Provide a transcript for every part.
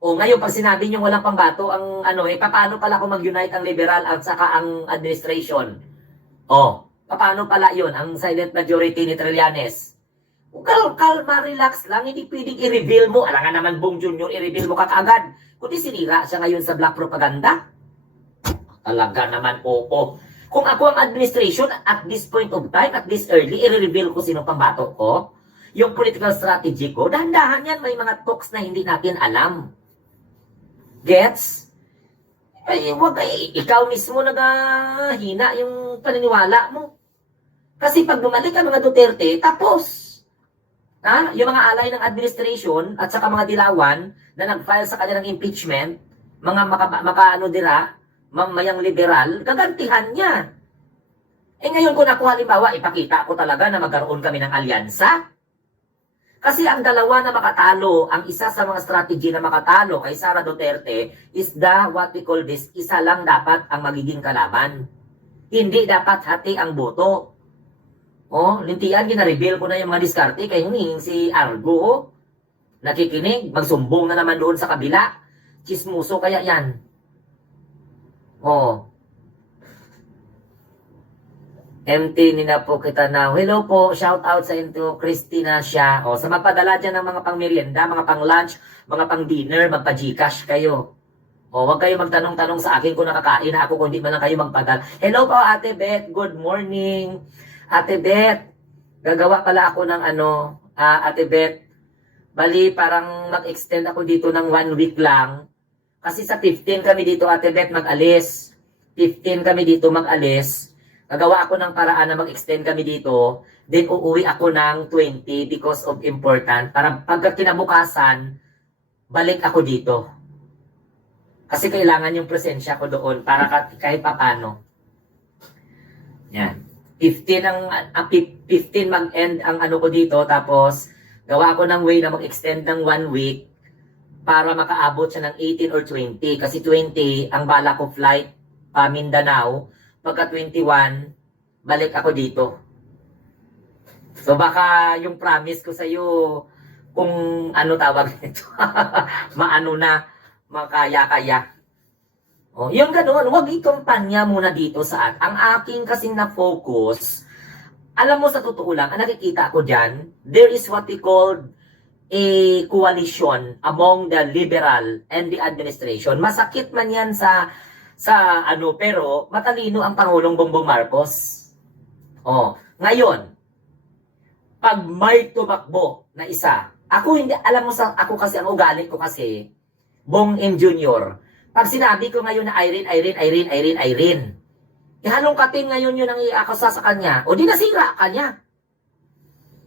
O ngayon, pag sinabi nyo walang pambato, ang ano, paano pala kung mag-unite ang liberal at saka ang administration? O, paano pala yun, ang silent majority ni Trillanes? Kalma, relax lang, hindi pwedeng i-reveal mo. Alam nga naman, Bong Junior, i-reveal mo kakaagad. Kundi sinira siya ngayon sa black propaganda. Talaga naman, oo. Kung ako ang administration, at this point of time, at this early, i-reveal ko sino pambato ko. Yung political strategy ko, dahan-dahan yan, may mga talks na hindi natin alam. Gets? Ay, wag ay, ikaw mismo naghahina yung paniniwala mo. Kasi pag bumalik ang mga Duterte, tapos. Ha? Yung mga alay ng administration at saka mga dilawan na nag-file sa kanilang impeachment, mga makaano dira, mamayang liberal, gagantihan niya. Eh ngayon kung ako halimbawa, ipakita ko talaga na magkaroon kami ng alyansa. Kasi ang dalawa na makatalo, ang isa sa mga strategy na makatalo kay Sara Duterte is what we call this, isa lang dapat ang magiging kalaban. Hindi dapat hati ang boto. Oh, lintian, gina-reveal ko na yung mga diskarte kay si Argo, oh. Nakikinig, magsumbong na naman doon sa kabila. Chismuso kaya yan. Oh. MT ni na po kita na. Hello po, shout out sa into Christina siya. O, sa magpadala dyan ng mga pang merienda, mga pang lunch, mga pang dinner, magpa-Gcash kayo. O, wag kayo magtanong-tanong sa akin kung nakakain na ako, kung hindi man lang kayo magpadala. Hello po, Ate Beth, good morning. Ate Beth, gagawa pala ako ng Ate Beth, bali parang mag-extend ako dito ng 1 week lang. Kasi sa 15 kami dito, Ate Beth, mag-alis. 15 kami dito mag-alis. Gagawa ako ng paraan na mag-extend kami dito. Then uuwi ako ng 20 because of important. Para pagka kinabukasan, balik ako dito. Kasi kailangan yung presensya ko doon para kahit papano. Yan. 15 mag-end ang ano ko dito. Tapos, gawa ko ng way na mag-extend ng 1 week para makaabot siya ng 18 or 20. Kasi 20, ang bala ko flight pa Mindanao. Pagka 21, balik ako dito. So baka yung promise ko sa iyo kung ano tawag nito, maano na, makaya-kaya. Oh, yung ganoon, wag ikumpanya muna dito sa ang aking kasing na-focus. Alam mo sa totoo lang, ang nakikita ko diyan, there is what we call a coalition among the liberal and the administration. Masakit man yan sa pero matalino ang Pangulong Bongbong Marcos. Oh, ngayon, pag may tumakbo na isa, ako hindi, alam mo sa, ako kasi, ang ugali ko kasi, Bong M. Jr., pag sinabi ko ngayon na Irene, halong katin ngayon yun ang iakasa sa kanya, o di nasira kanya.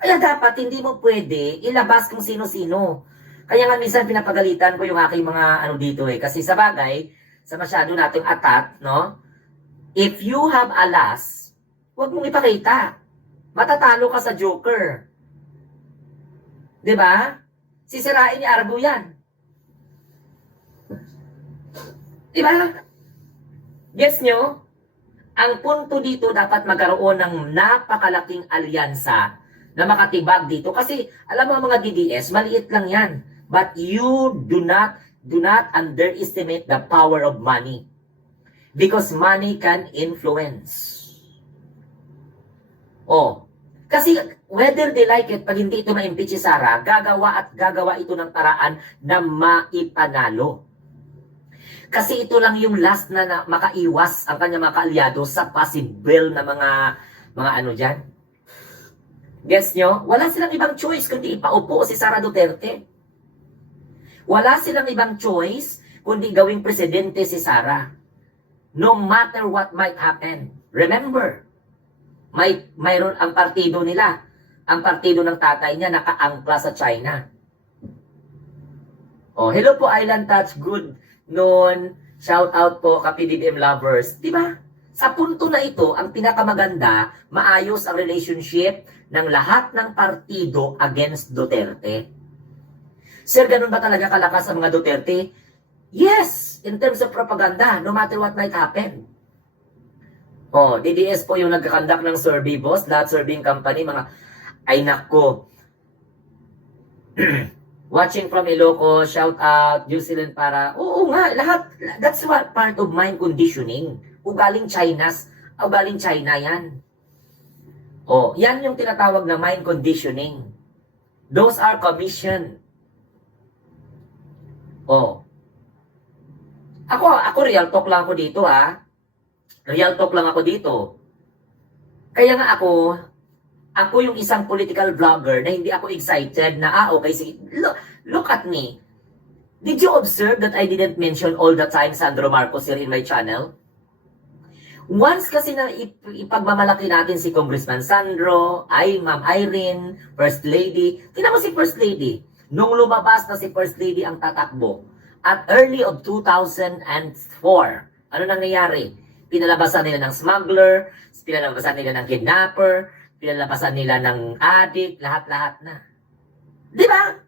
Kaya dapat hindi mo pwede ilabas kung sino-sino. Kaya nga minsan pinapagalitan ko yung aking mga dito kasi sa bagay, sa masyado nating atat, no? If you have a loss, huwag mong ipakita. Matatalo ka sa Joker. 'Di ba? Sisirain ni Argo yan. 'Di ba? Gets nyo? Ang punto dito dapat magkaroon ng napakalaking alyansa na makatibag dito. Kasi, alam mo mga DDS, maliit lang yan. But you do not underestimate the power of money. Because money can influence. Oh, kasi whether they like it, pag hindi ito ma-impeach si Sara, gagawa ito ng paraan na maipanalo. Kasi ito lang yung last na makaiwas ang kanya mga kaalyado sa possible na mga dyan. Guess nyo? Wala silang ibang choice kundi ipaupo si Sara Duterte. Wala silang ibang choice kundi gawing presidente si Sara. No matter what might happen. Remember, mayroon ang partido nila. Ang partido ng tatay niya nakaangkla sa China. Oh, hello po Island Touch. Good noon. Shout out po ka PDBM lovers. Diba? Sa punto na ito, ang pinakamaganda, maayos ang relationship ng lahat ng partido against Duterte. Sir, ganun ba talaga kalakas ang mga Duterte? Yes, in terms of propaganda, no matter what might happen. Oh, DDS po yung nagkakandak ng survey, boss. Lahat surveying company, mga, ay nako. Watching from Ilocos, shout out, New Zealand para, oo nga, lahat, that's what part of mind conditioning. Ugaling China yan. Oh, yan yung tinatawag na mind conditioning. Those are commission. Oh. Ako real talk lang ako dito ha. Real talk lang ako dito. Kaya nga ako yung isang political vlogger na hindi ako excited na, okay, sige, look at me. Did you observe that I didn't mention all the time Sandro Marcos here in my channel? Once kasi na ipagmamalaki natin si Congressman Sandro, Ma'am Irene, First Lady. Tingnan mo si First Lady. Nung lumabas na si First Lady ang tatakbo, at early of 2004, ano nangyayari? Pinalabasan nila ng smuggler, pinalabasan nila ng kidnapper, pinalabasan nila ng addict, lahat-lahat na. Di ba?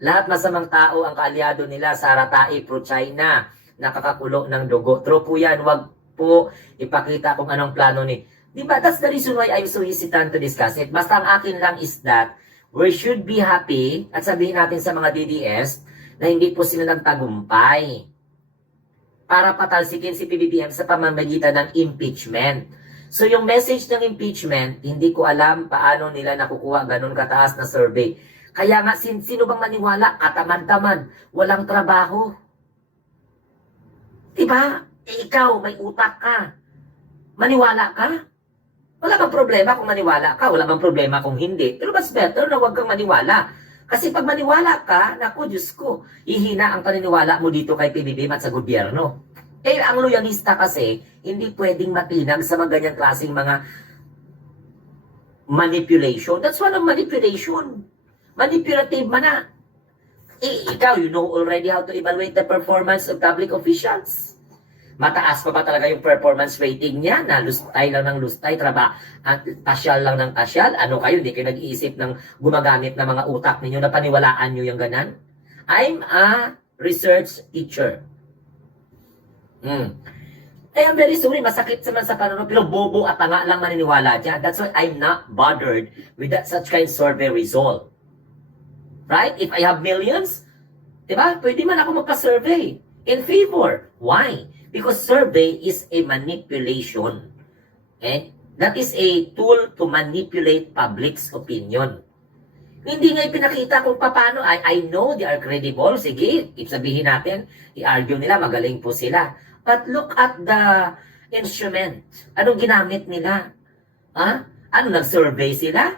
Lahat masamang tao ang kaalyado nila sa Ratai pro-China, nakakakulo ng dugo. True po yan, wag po ipakita kung anong plano ni. Di ba? That's the reason why I'm so hesitant to discuss it. Basta ang akin lang is that we should be happy at sabihin natin sa mga DDS na hindi po sila nagtagumpay para patalsikin si PBBM sa pamamagitan ng impeachment. So yung message ng impeachment, hindi ko alam paano nila nakukuha ganun kataas na survey. Kaya nga, sino bang maniwala? Katamad-tamad, walang trabaho. Diba? Ikaw, may utak ka. Maniwala ka? Wala bang problema kung maniwala ka? Wala bang problema kung hindi? Pero mas better na huwag kang maniwala. Kasi pag maniwala ka, naku, Diyos ko, ihina ang paniniwala mo dito kay PBBM at sa gobyerno. Eh, ang loyalista kasi, hindi pwedeng matinag sa mga ganyang klaseng mga manipulation. That's one of manipulation. Manipulative man na. Eh, ikaw, you know already how to evaluate the performance of public officials. Mataas pa ba talaga yung performance rating niya na lustay lang ng lustay, at tasyal lang ng tasyal? Ano kayo, hindi kayo nag-iisip ng gumagamit ng mga utak ninyo na paniwalaan nyo yung ganan? I'm a research teacher. I'm very sorry, masakit naman sa panunod, pero bobo at tanga lang maniniwala dyan. That's why I'm not bothered with such kind of survey result. Right? If I have millions, diba? Pwede man ako magpa-survey in favor. Why? Because survey is a manipulation. Okay? That is a tool to manipulate public's opinion. Hindi nga ipinakita kung paano. I know they are credible. Sige, sabihin natin, i-argue nila, magaling po sila. But look at the instrument. Anong ginamit nila? Ha? Ano, nag-survey sila?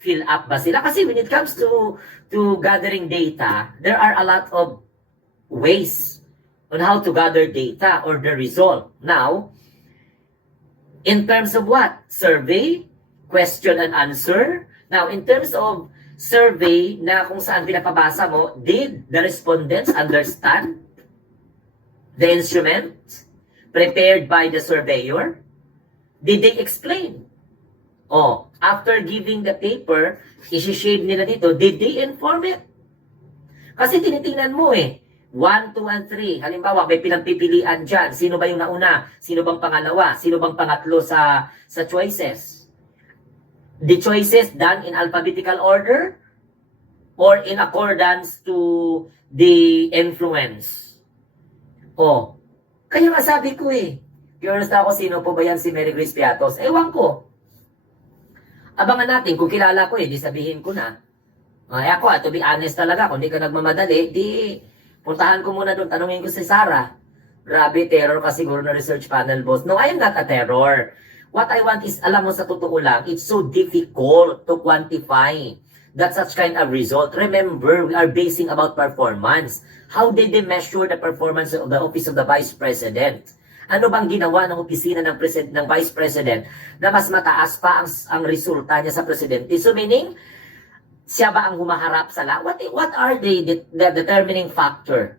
Fill up ba sila? Kasi when it comes to gathering data, there are a lot of ways on how to gather data or the result. Now, in terms of what? Survey, question and answer. Now, in terms of survey na kung saan pinapabasa mo, did the respondents understand the instrument prepared by the surveyor? Did they explain? Oh, after giving the paper, isi-shade nila dito, did they inform it? Kasi tinitingnan mo 1, 2, and 3. Halimbawa, may pinagpipilian dyan. Sino ba yung nauna? Sino bang pangalawa? Sino bang pangatlo sa choices? The choices done in alphabetical order or in accordance to the influence? Oh, kaya nga sabi ko curious na ako sino po ba yan si Mary Grace Piatos? Ewan ko. Abangan natin. Kung kilala ko di sabihin ko na. Ako, to be honest talaga, kung di ka nagmamadali, puntahan ko muna doon, tanungin ko si Sarah. Grabe, terror ka siguro na research panel boss. No, I am not a terror. What I want is, alam mo sa totoo lang, it's so difficult to quantify that such kind of result. Remember, we are basing about performance. How did they measure the performance of the Office of the Vice President? Ano bang ginawa ng opisina ng Vice President na mas mataas pa ang resulta niya sa presidente? So meaning, siya ba ang humaharap sa lahat? What are the determining factor?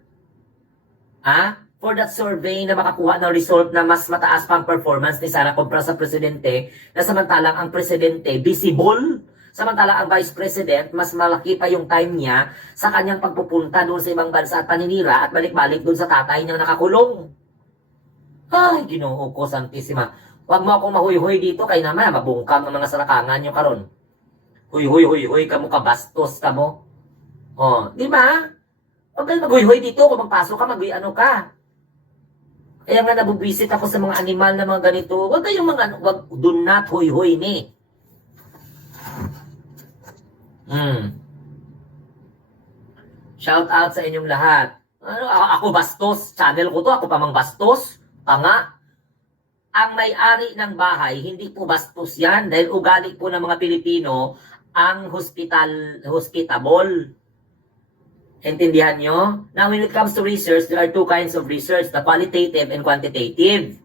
For that survey na makakuha ng result na mas mataas pang performance ni Sara kumpara sa presidente, na samantalang ang presidente visible, samantalang ang vice president mas malaki pa yung time niya sa kanyang pagpupunta doon sa ibang bansa at paninira at balik-balik doon sa tatay niyang nakakulong. Ay, Ginoo ko, Santissima. Huwag mo akong mahuy-huy dito kay naman mabungkam ang mga salakangan niyo karon. huy, kamo kabastos ka mo. Oh, di ba? Huwag kayo mag-huy dito, kung magpasok ka, ano ka. Kaya nga nabubwisit ako sa mga animal na mga ganito. Huwag kayong do not huy ni. Shout out sa inyong lahat. Ano, ako bastos. Channel ko to, ako pa mang bastos. Tanga. Ang may-ari ng bahay, hindi po bastos yan. Dahil ugali po ng mga Pilipino, ang hospitable. Intindihan nyo? Now, when it comes to research, there are two kinds of research, the qualitative and quantitative.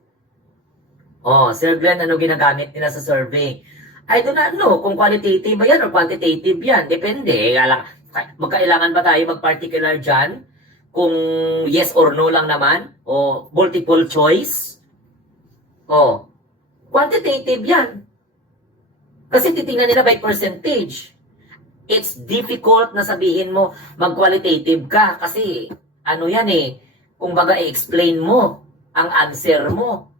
Oh, Sir Glenn, ano ginagamit nila sa survey? I do not know kung qualitative ba yan o quantitative yan. Depende. Magkailangan ba tayo mag-particular dyan? Kung yes or no lang naman? O multiple choice? Oh, quantitative yan. Kasi titingnan nila by percentage. It's difficult na sabihin mo mag-qualitative ka kasi ano yan eh, kung baga i-explain mo ang answer mo.